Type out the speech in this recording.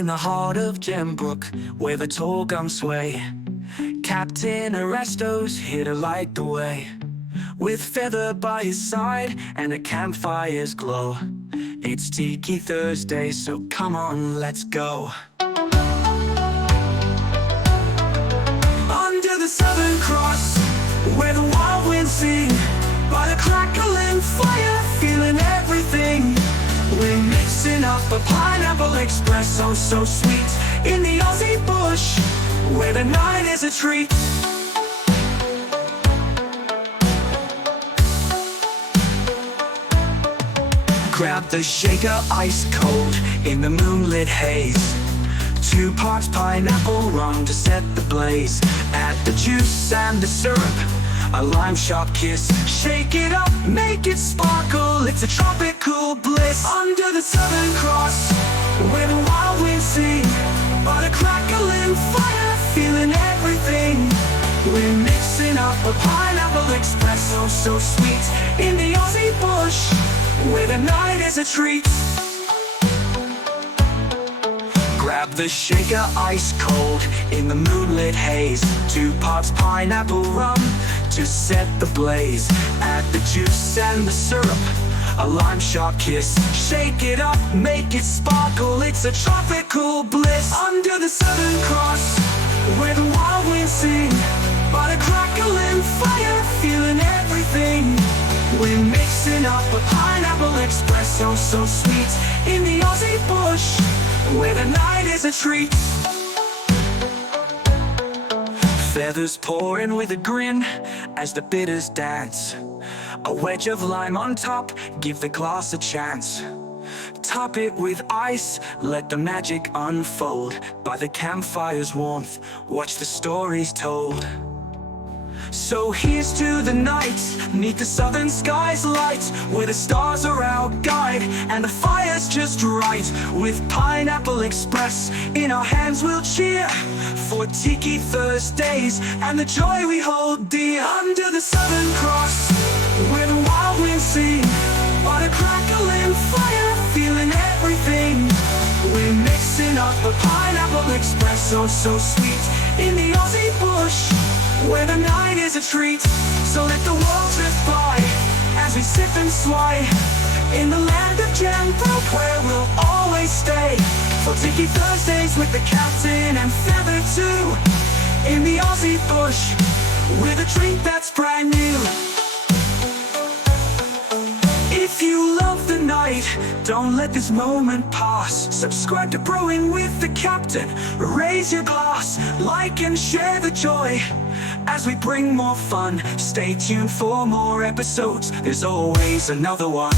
In the heart of Gembrook, where the tall gums sway, Captain Arresto's here to light the way. With Feather by his side and the campfire's glow, it's Tiki Thursdays, so come on, let's go. Under the Southern Cross, where the wild winds sing, by the crackling fire, feeling everything. We're mixing up a pineapple espresso so sweet, in the Aussie bush, where the night is a treat. Grab the shaker ice cold in the moonlit haze. 2 parts pineapple rum to set the blaze. Add the juice and the syrup, a lime sharp kiss. Shake it up, make it sparkle, it's a tropical bliss. Under the Southern Cross, where the wild winds sing, by the crackling fire, feeling everything. We're mixing up a pineapple espresso so sweet, in the Aussie bush, where the night is a treat. Grab the shaker ice cold in the moonlit haze. 2 parts pineapple rum to set the blaze. Add the juice and the syrup, a lime sharp kiss. Shake it up, make it sparkle, it's a tropical bliss. Under the Southern Cross, where the wild winds sing, by the crackling fire, feeling everything. We're mixing up a pineapple espresso so sweet, in the Aussie bush, where the night is a treat. Feathers pour in with a grin as the bitters dance. A wedge of lime on top, give the glass a chance. Top it with ice, let the magic unfold. By the campfire's warmth, watch the stories told. So here's to the night, neath the southern sky's light, where the stars are our guide and the fire's just right. With Pineapple Express in our hands we'll cheer for Tiki Thursdays and the joy we hold dear. Under the Southern Cross, where the wild winds sing, by the crackling fire, feeling everything. We're mixing up a pineapple espresso so sweet, in the Aussie bush, where the night is a treat. So let the world drift by as we sip and sway, in the land of Gembrook, where we'll always stay. For Tiki Thursdays with the Captain and Feather too, in the Aussie bush, with a treat that's brand new. If you love the night, don't let this moment pass. Subscribe to Brewing with the Captain, raise your glass, like and share the joy as we bring more fun. Stay tuned for more episodes, there's always another one.